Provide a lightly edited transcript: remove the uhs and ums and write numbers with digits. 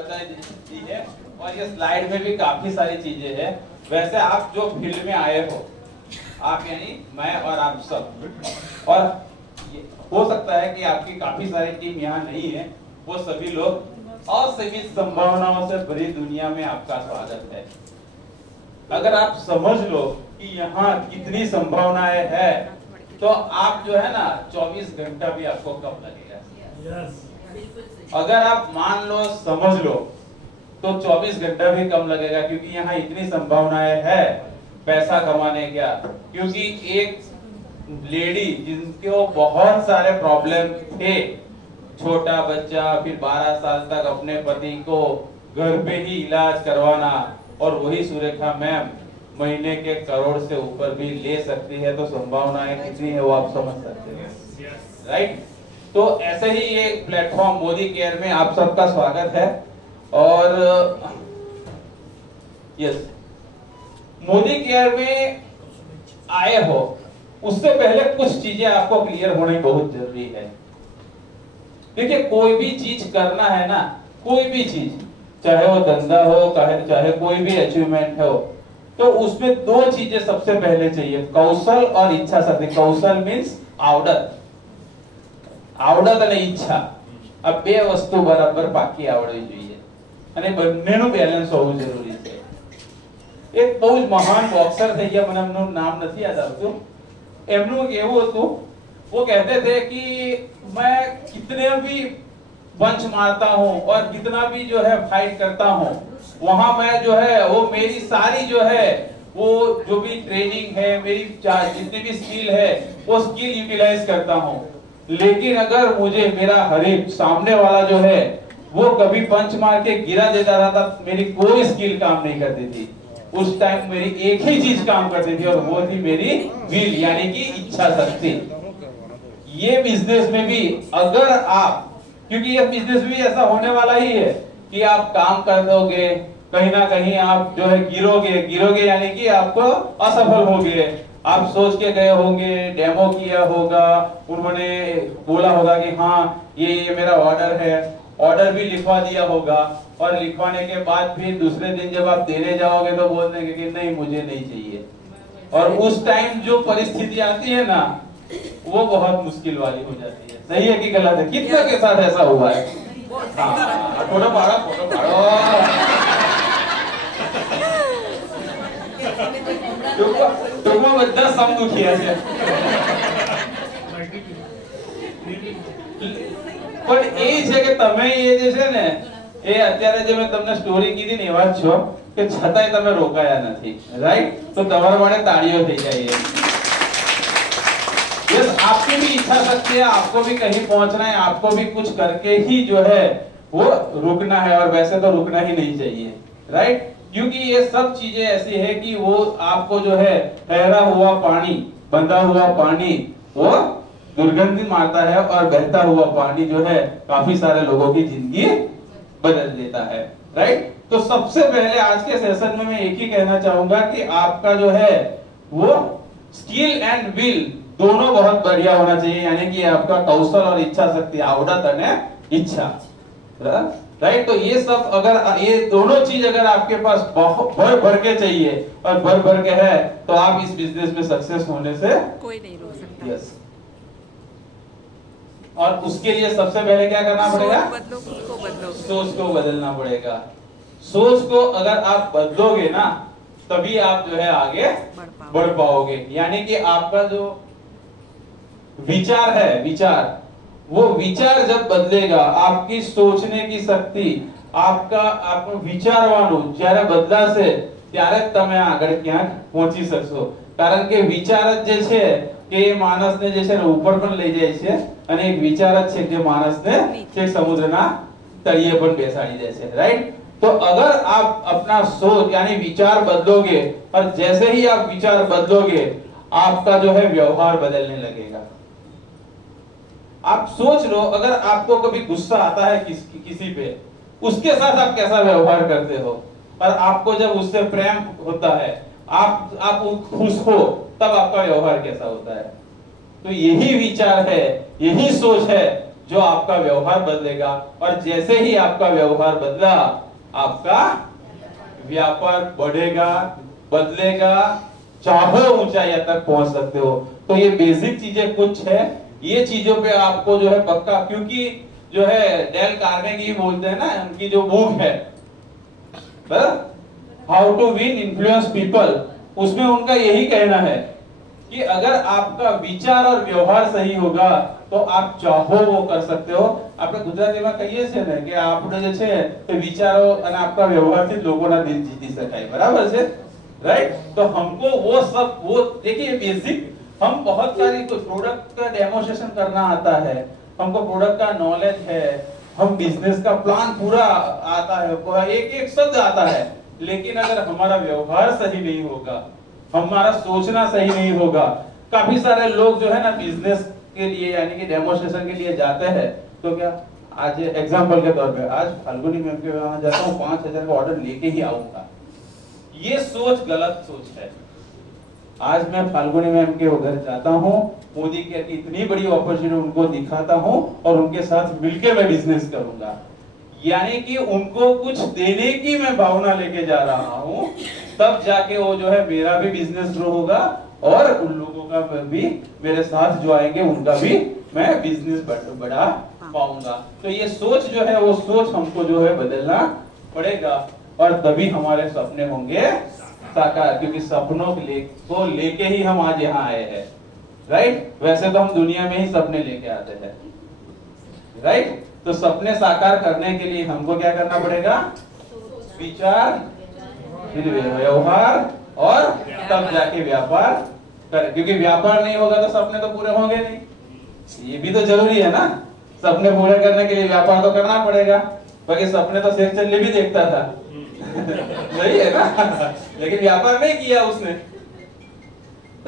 बता दी है और ये स्लाइड में भी काफी सारी चीजें हैं। वैसे आप जो फील्ड में आए हो, आप यानी मैं और आप सब, और हो सकता है कि आपकी काफी सारी टीम यहाँ नहीं है, वो सभी लोग असीमित संभावनाओं से भरी दुनिया में आपका स्वागत है। अगर आप समझ लो कि यहाँ कितनी संभावनाएं है, तो आप जो है ना 24 घंटा भी आपको कम लगेगा। अगर आप मान लो समझ लो तो 24 घंटा भी कम लगेगा, क्योंकि यहाँ इतनी संभावनाएं है पैसा कमाने का। क्योंकि एक लेडी जिनको बहुत सारे प्रॉब्लम थे, छोटा बच्चा, फिर 12 साल तक अपने पति को घर पे ही इलाज करवाना, और वही सुरेखा मैम महीने के करोड़ से ऊपर भी ले सकती है, तो संभावनाएं कितनी है वो आप समझ सकते हैं, राइट। तो ऐसे ही ये प्लेटफॉर्म मोदी केयर में आप सबका स्वागत है। और यस, मोदी केयर में आए हो उससे पहले कुछ चीजें आपको क्लियर होनी बहुत जरूरी है। देखिए, कोई भी चीज करना है ना, कोई भी चीज, चाहे वो धंधा हो, चाहे कोई भी अचीवमेंट हो, तो उसमें दो चीजें सबसे पहले चाहिए, कौशल और इच्छा शक्ति। कौशल मीन्स आवडत, आवडत અને ઈચ્છા, આ બે વસ્તુ બરાબર પાકી આવડવી જોઈએ અને બંનેનું બેલેન્સ હોવું જરૂરી છે। એક બહુ જ મહાન બોક્સર થઈ ગયા, મને એમનું નામ નથી યાદ આવતું, એમનું એવું હતું, वो कहते थे कि मैं कितने भी पंच मारता हूँ और कितना भी जो है फाइट करता हूँ, वहां मैं जो है वो मेरी सारी जो है वो जो भी ट्रेनिंग है, मेरी जितनी भी स्किल है वो स्किल यूटिलाइज करता हूँ, लेकिन अगर मुझे मेरा हरीफ सामने वाला जो है वो कभी पंच मार के गिरा देता था, मेरी कोई स्किल काम नहीं करती थी। उस टाइम मेरी एक ही चीज काम करती थी, और वो थी मेरी विल, यानी कि इच्छा शक्ति। ये बिजनेस में भी अगर आप, क्योंकि ये बिजनेस भी ऐसा होने वाला ही है कि आप काम कर दोगे, कहीं ना कहीं आप जो है गिरोगे यानी कि आपको असफल होगे। आप सोच के गए होंगे, डेमो किया होगा, उन्होंने बोला होगा कि हाँ ये मेरा ऑर्डर है, ऑर्डर भी लिखवा दिया होगा, और लिखवाने के बाद फिर दूसरे दिन जब आप देने जाओगे तो बोल देंगे कि नहीं मुझे नहीं चाहिए। और उस टाइम जो परिस्थिति आती है ना, वो बहुत मुश्किल वाली हो जाती है। सही है कि गलत है? कितना के साथ ऐसा हुआ है? हाँ, फोटो पाड़ो, फोटो पाड़ो। ટૂંકમાં બધા સમ દુખિયા છે, પણ એ છે કે તમે એ જે છે ને, એ અત્યારે જે મેં તમને સ્ટોરી કીધી ને એવા જ છો કે છતાંય તમે રોકાયા નથી, રાઈટ? તો તમારા માટે તાળીઓ થઈ જાય। यस, आपकी भी इच्छा शक्ति है, आपको भी कहीं पहुंचना है, आपको भी कुछ करके ही जो है वो रुकना है, और वैसे तो रुकना ही नहीं चाहिए, राइट? क्योंकि ये सब चीजें ऐसी है कि वो आपको जो है ठहरा हुआ पानी, बंधा हुआ पानी वो दुर्गंध मारता है, और बहता हुआ पानी जो है काफी सारे लोगों की जिंदगी बदल देता है, राइट? तो सबसे पहले आज के सेशन में मैं एक ही कहना चाहूंगा कि आपका जो है वो स्किल एंड विल दोनों बहुत बढ़िया होना चाहिए, यानी कि आपका कौशल और इच्छा शक्ति, आवडत અને इच्छा, राइट? तो ये सब अगर ये दोनों चीज अगर आपके पास बहुत भर के चाहिए और भर के है, तो आप इस बिजनेस में सक्सेस होने से कोई नहीं रोक सकता। यस, और उसके लिए सबसे पहले क्या करना पड़ेगा? सोच को बदलना पड़ेगा। सोच को अगर आप बदलोगे ना, तभी आप जो है आगे बढ़ पाओगे। यानी कि आपका जो विचार है, विचार, वो विचार जब बदलेगा, आपकी सोचने की शक्ति, आपको विचारવાનું જ્યારે બદલાશે ત્યારે તમે આગળ ક્યાંક પહોંચી શકશો। કારણ કે વિચાર જ જે છે કે એ માણસને જે છે ને ઉપર પણ લઈ જાય છે, અને એક વિચાર જ છે જે માણસને છેક સમુદ્રના તળિયે પણ બેસાડી દે છે, રાઈટ? तो अगर आप अपना सोच यानी विचार बदलोगे, और जैसे ही आप विचार बदलोगे, आपका जो है व्यवहार बदलने लगेगा। आप सोच लो, अगर आपको कभी गुस्सा आता है किसी पे, उसके साथ आप कैसा व्यवहार करते हो, और आपको जब उससे प्रेम होता है, आप खुश हो, तब आपका व्यवहार कैसा होता है? तो यही विचार है, यही सोच है जो आपका व्यवहार बदलेगा, और जैसे ही आपका व्यवहार बदला आपका व्यापार बढ़ेगा, बदलेगा, चाहो ऊंचाई तक पहुंच सकते हो। तो ये बेसिक चीजें कुछ है, ये चीजों पे आपको जो है पक्का, क्योंकि जो है डेल कार्नेगी बोलते हैं ना, उनकी जो बुक है how to win influence people, उसमें उनका यही कहना है कि अगर आपका विचार और व्यवहार सही होगा तो आप चाहो वो कर सकते हो। આપણે ગુજરાતીમાં કહીએ છે ને કે આપણે જે છે તે વિચારો અને આપણા વ્યવહારથી જ લોકોના દિલ જીતી શકાય, બરાબર છે, राइट। तो हमको वो सब, वो देखिए बेसिक, हम बहुत सारी प्रोडक्ट का डेमोन्स्ट्रेशन करना आता है, हमको प्रोडक्ट का नॉलेज है, हम बिजनेस का प्लान पूरा आता है, एक एक शब्द आता है, लेकिन अगर हमारा व्यवहार सही नहीं होगा, हमारा सोचना सही नहीं होगा। काफी सारे लोग जो है ना बिजनेस के लिए यानी कि डेमोन्स्ट्रेशन के लिए जाते हैं, तो क्या आज एग्जांपल के तौर पे आज फाल्गुनी मैम के वहां जाता हूँ, 5,000 का ऑर्डर लेके ही आऊंगा, ये सोच गलत सोच है। आज मैं फाल्गुनी मैम के उधर जाता हूँ, मोदी के इतनी बड़ी अपॉर्चुनिटी उनको दिखाता हूँ और उनके साथ मिलके मैं बिजनेस करूंगा, यानी कि उनको कुछ देने की मैं भावना लेके जा रहा हूँ, तब जाके वो जो है मेरा भी बिजनेस ग्रो होगा और उन लोगों का भी मेरे साथ जो आएंगे उनका भी मैं बिजनेस बढ़ा पाऊंगा। तो ये सोच जो है वो सोच हमको जो है बदलना पड़ेगा, और तभी हमारे सपने होंगे साकार, क्योंकि सपनों को लेके ही हम आज यहाँ आए हैं, राइट। वैसे तो हम दुनिया में ही सपने लेके आते हैं, राइट। तो सपने साकार करने के लिए हमको क्या करना पड़ेगा? विचार, फिर व्यवहार, और तब जाके व्यापार कर, क्योंकि व्यापार नहीं होगा तो सपने तो पूरे होंगे नहीं। ये भी तो जरूरी है ना, सपने पूरे करने के लिए व्यापार तो करना पड़ेगा, बाकी सपने तो शेख चल्ले भी देखता था सही है ना लेकिन व्यापार नहीं किया उसने,